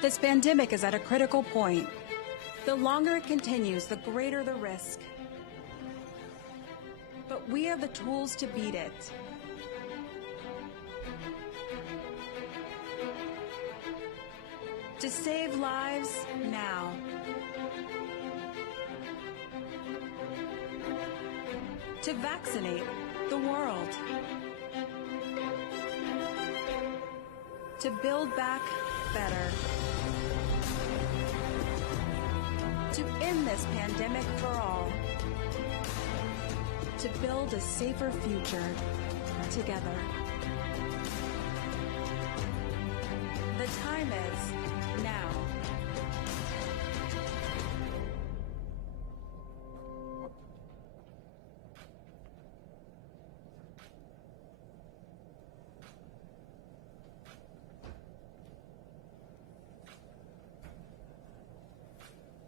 This pandemic is at a critical point. The longer it continues, the greater the risk. But we have the tools to beat it. To save lives now. To vaccinate the world. To build back better. To end this pandemic for all. To build a safer future together. The time is now.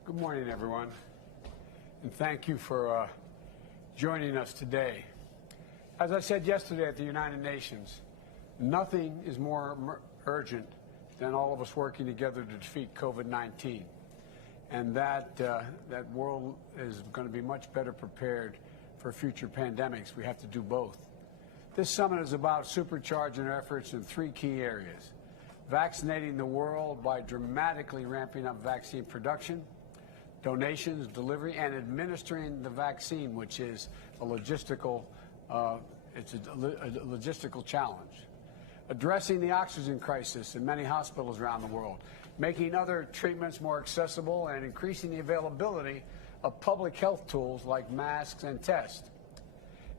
Good morning, everyone, and thank you for joining us today. As I said yesterday at the United Nations, nothing is more urgent than all of us working together to defeat COVID-19, and that world is going to be much better prepared for future pandemics. We have to do both. This summit is about supercharging our efforts in three key areas: vaccinating the world by dramatically ramping up vaccine production, donations, delivery, and administering the vaccine, which is a logistical challenge. Addressing the oxygen crisis in many hospitals around the world, making other treatments more accessible, and increasing the availability of public health tools like masks and tests.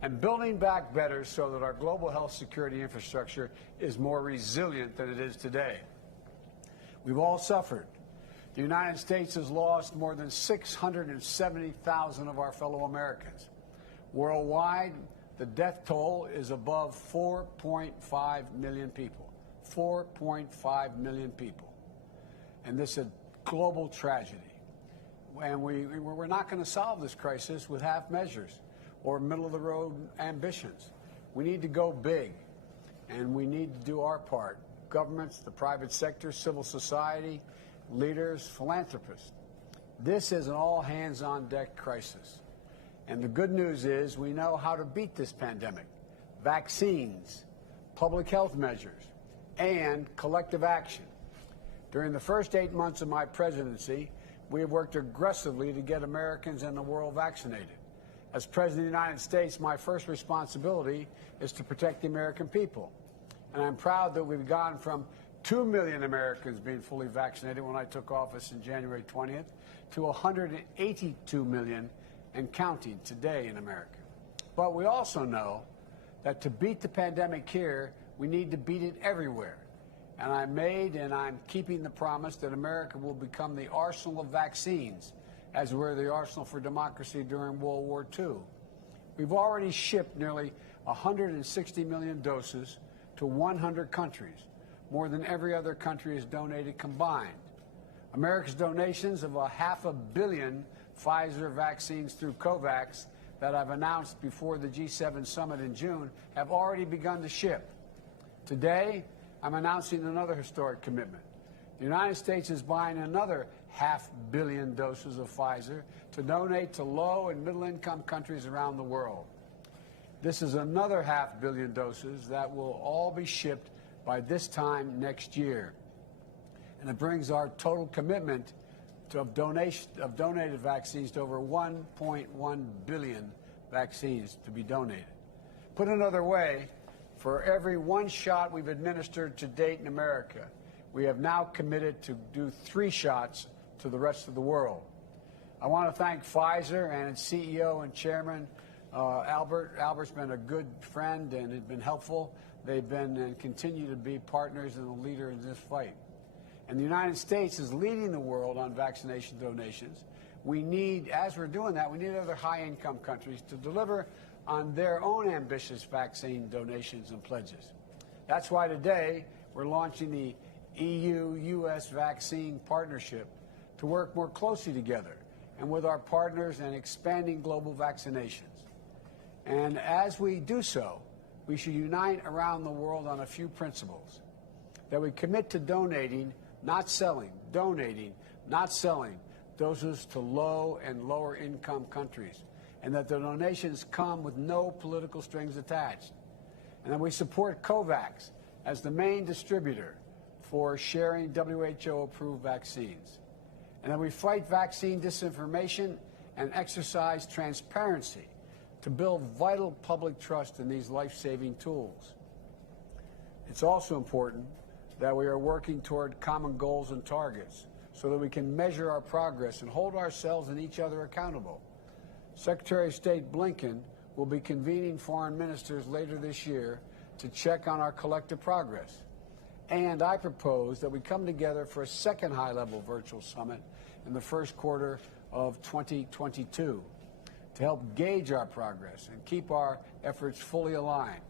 And building back better so that our global health security infrastructure is more resilient than it is today. We've all suffered. The United States has lost more than 670,000 of our fellow Americans. Worldwide, the death toll is above 4.5 million people. 4.5 million people. And this is a global tragedy. And we're not going to solve this crisis with half measures or middle-of-the-road ambitions. We need to go big, and we need to do our part. Governments, the private sector, civil society, leaders, philanthropists. This is an all-hands-on-deck crisis. And the good news is we know how to beat this pandemic. Vaccines, public health measures, and collective action. During the first 8 months of my presidency, we have worked aggressively to get Americans and the world vaccinated. As President of the United States, my first responsibility is to protect the American people. And I'm proud that we've gone from 2 million Americans being fully vaccinated when I took office in January 20th to 182 million and counting today in America. But we also know that to beat the pandemic here, we need to beat it everywhere. And I made and I'm keeping the promise that America will become the arsenal of vaccines, as we were the arsenal for democracy during World War II. We've already shipped nearly 160 million doses to 100 countries. More than every other country has donated combined. America's donations of 500 million Pfizer vaccines through COVAX that I've announced before the G7 summit in June have already begun to ship. Today, I'm announcing another historic commitment. The United States is buying another 500 million doses of Pfizer to donate to low and middle-income countries around the world. This is another 500 million doses that will all be shipped by this time next year. And it brings our total commitment of donated vaccines to over 1.1 billion vaccines to be donated. Put another way, for every one shot we've administered to date in America, we have now committed to do 3 shots to the rest of the world. I want to thank Pfizer and its CEO and chairman, Albert. Albert's been a good friend and has been helpful. They've been and continue to be partners and a leader in this fight. And the United States is leading the world on vaccination donations. We need, as we're doing that, we need other high-income countries to deliver on their own ambitious vaccine donations and pledges. That's why today we're launching the EU-US vaccine partnership to work more closely together and with our partners and expanding global vaccinations. And as we do so, we should unite around the world on a few principles: that we commit to donating not selling, donating, not selling doses to low and lower income countries, and that the donations come with no political strings attached. And that we support COVAX as the main distributor for sharing WHO-approved vaccines. And that we fight vaccine disinformation and exercise transparency to build vital public trust in these life-saving tools. It's also important that we are working toward common goals and targets so that we can measure our progress and hold ourselves and each other accountable. Secretary of State Blinken will be convening foreign ministers later this year to check on our collective progress. And I propose that we come together for a second high-level virtual summit in the first quarter of 2022 to help gauge our progress and keep our efforts fully aligned.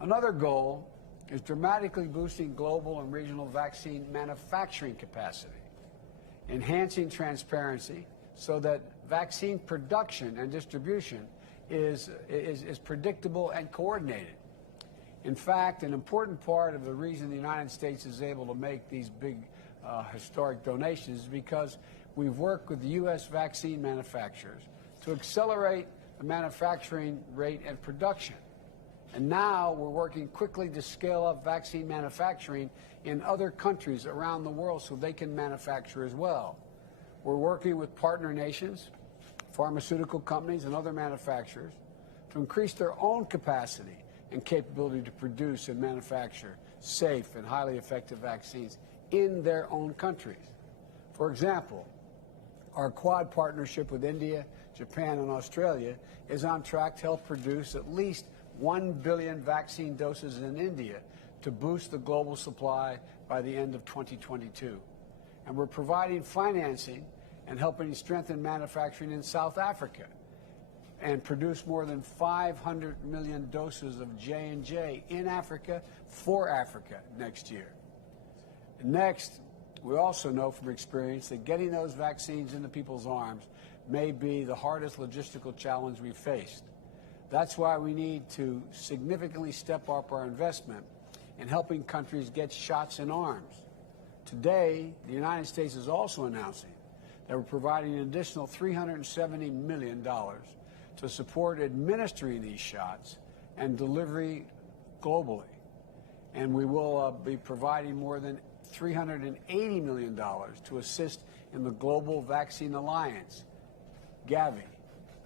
Another goal is dramatically boosting global and regional vaccine manufacturing capacity, enhancing transparency so that vaccine production and distribution is predictable and coordinated. In fact, an important part of the reason the United States is able to make these big historic donations is because we've worked with the U.S. vaccine manufacturers to accelerate the manufacturing rate and production. And now we're working quickly to scale up vaccine manufacturing in other countries around the world so they can manufacture as well. We're working with partner nations, pharmaceutical companies, and other manufacturers to increase their own capacity and capability to produce and manufacture safe and highly effective vaccines in their own countries. For example, our Quad partnership with India, Japan, and Australia is on track to help produce at least 1 billion vaccine doses in India to boost the global supply by the end of 2022. And we're providing financing and helping strengthen manufacturing in South Africa and produce more than 500 million doses of J&J in Africa for Africa next year. And next, we also know from experience that getting those vaccines into people's arms may be the hardest logistical challenge we've faced. That's why we need to significantly step up our investment in helping countries get shots in arms. Today, the United States is also announcing that we're providing an additional $370 million to support administering these shots and delivery globally. And we will be providing more than $380 million to assist in the Global Vaccine Alliance, Gavi,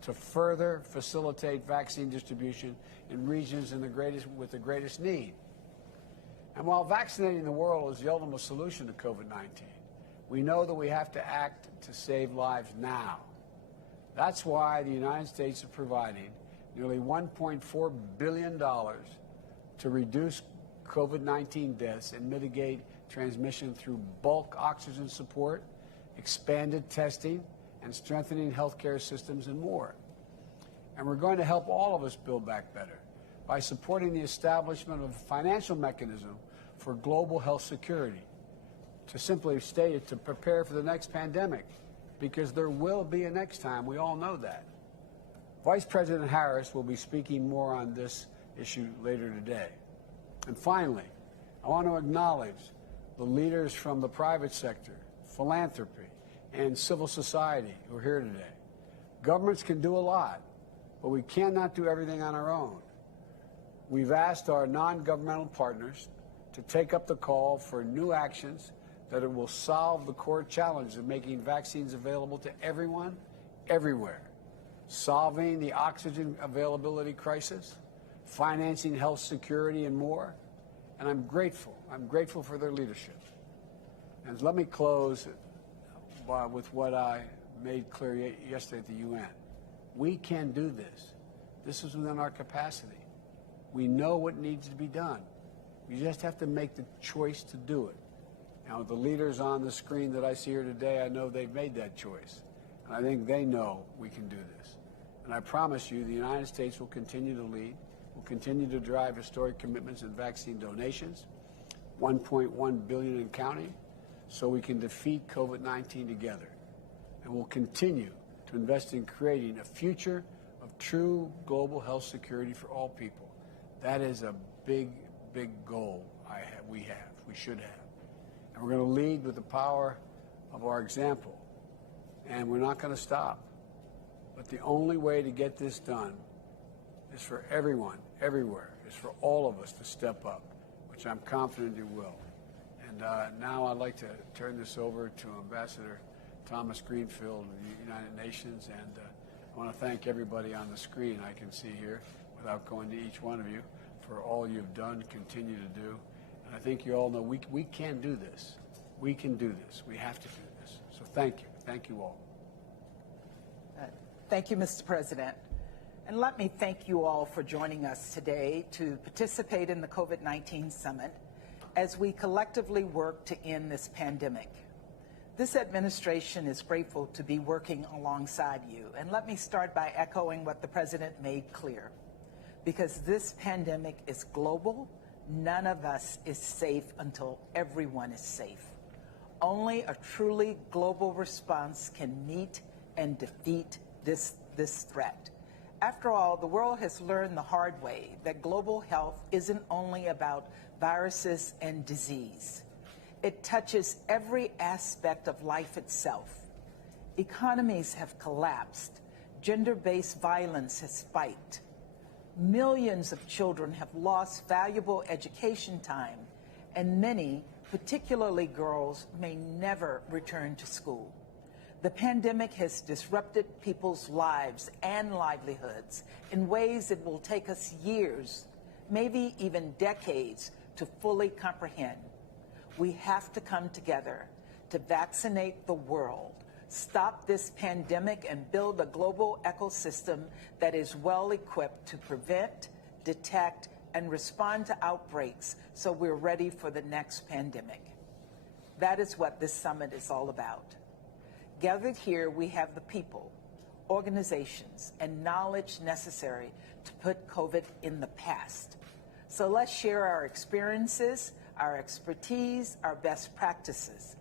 to further facilitate vaccine distribution in regions with the greatest need. And while vaccinating the world is the ultimate solution to COVID-19, we know that we have to act to save lives now. That's why the United States is providing nearly $1.4 billion to reduce COVID-19 deaths and mitigate transmission through bulk oxygen support, expanded testing, and strengthening healthcare systems and more. And we're going to help all of us build back better by supporting the establishment of a financial mechanism for global health security. To simply state it, to prepare for the next pandemic, because there will be a next time. We all know that. Vice President Harris will be speaking more on this issue later today. And finally, I want to acknowledge the leaders from the private sector, philanthropy, and civil society who are here today. Governments can do a lot, but we cannot do everything on our own. We've asked our non-governmental partners to take up the call for new actions that it will solve the core challenge of making vaccines available to everyone, everywhere, solving the oxygen availability crisis, financing health security, and more. And I'm grateful. I'm grateful for their leadership. And let me close with what I made clear yesterday at the UN. We can do this. This is within our capacity. We know what needs to be done. We just have to make the choice to do it. Now, the leaders on the screen that I see here today, I know they've made that choice. And I think they know we can do this. And I promise you, the United States will continue to lead, will continue to drive historic commitments in vaccine donations, 1.1 billion and counting, so we can defeat COVID-19 together. And we'll continue to invest in creating a future of true global health security for all people. That is a big, big goal we should have. And we're going to lead with the power of our example. And we're not going to stop. But the only way to get this done is for everyone, everywhere, is for all of us to step up, which I'm confident you will. And now I'd like to turn this over to Ambassador Thomas Greenfield of the United Nations. And I want to thank everybody on the screen I can see here, without going to each one of you, for all you've done, continue to do. And I think you all know we can do this. We can do this. We have to do this. So thank you. Thank you all. Thank you, Mr. President. And let me thank you all for joining us today to participate in the COVID-19 summit as we collectively work to end this pandemic. This administration is grateful to be working alongside you. And let me start by echoing what the President made clear. Because this pandemic is global, none of us is safe until everyone is safe. Only a truly global response can meet and defeat this threat. After all, the world has learned the hard way that global health isn't only about viruses and disease. It touches every aspect of life itself. Economies have collapsed. Gender-based violence has spiked. Millions of children have lost valuable education time, and many, particularly girls, may never return to school. The pandemic has disrupted people's lives and livelihoods in ways that will take us years, maybe even decades, to fully comprehend. We have to come together to vaccinate the world, stop this pandemic, and build a global ecosystem that is well equipped to prevent, detect, and respond to outbreaks so we're ready for the next pandemic. That is what this summit is all about. Gathered here, we have the people, organizations, and knowledge necessary to put COVID in the past. So let's share our experiences, our expertise, our best practices.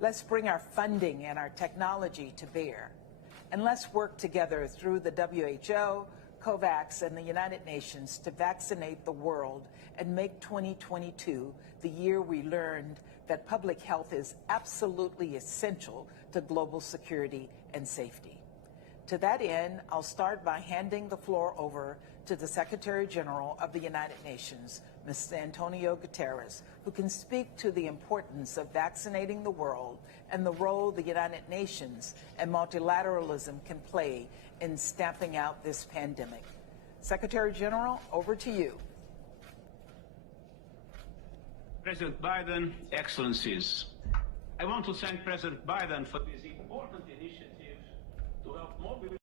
Let's bring our funding and our technology to bear. And let's work together through the WHO, COVAX, and the United Nations to vaccinate the world and make 2022 the year we learned that public health is absolutely essential to global security and safety. To that end, I'll start by handing the floor over to the Secretary General of the United Nations, Mr. Antonio Guterres, who can speak to the importance of vaccinating the world and the role the United Nations and multilateralism can play in stamping out this pandemic. Secretary General, over to you. President Biden, Excellencies, I want to thank President Biden for this important initiative to help mobilize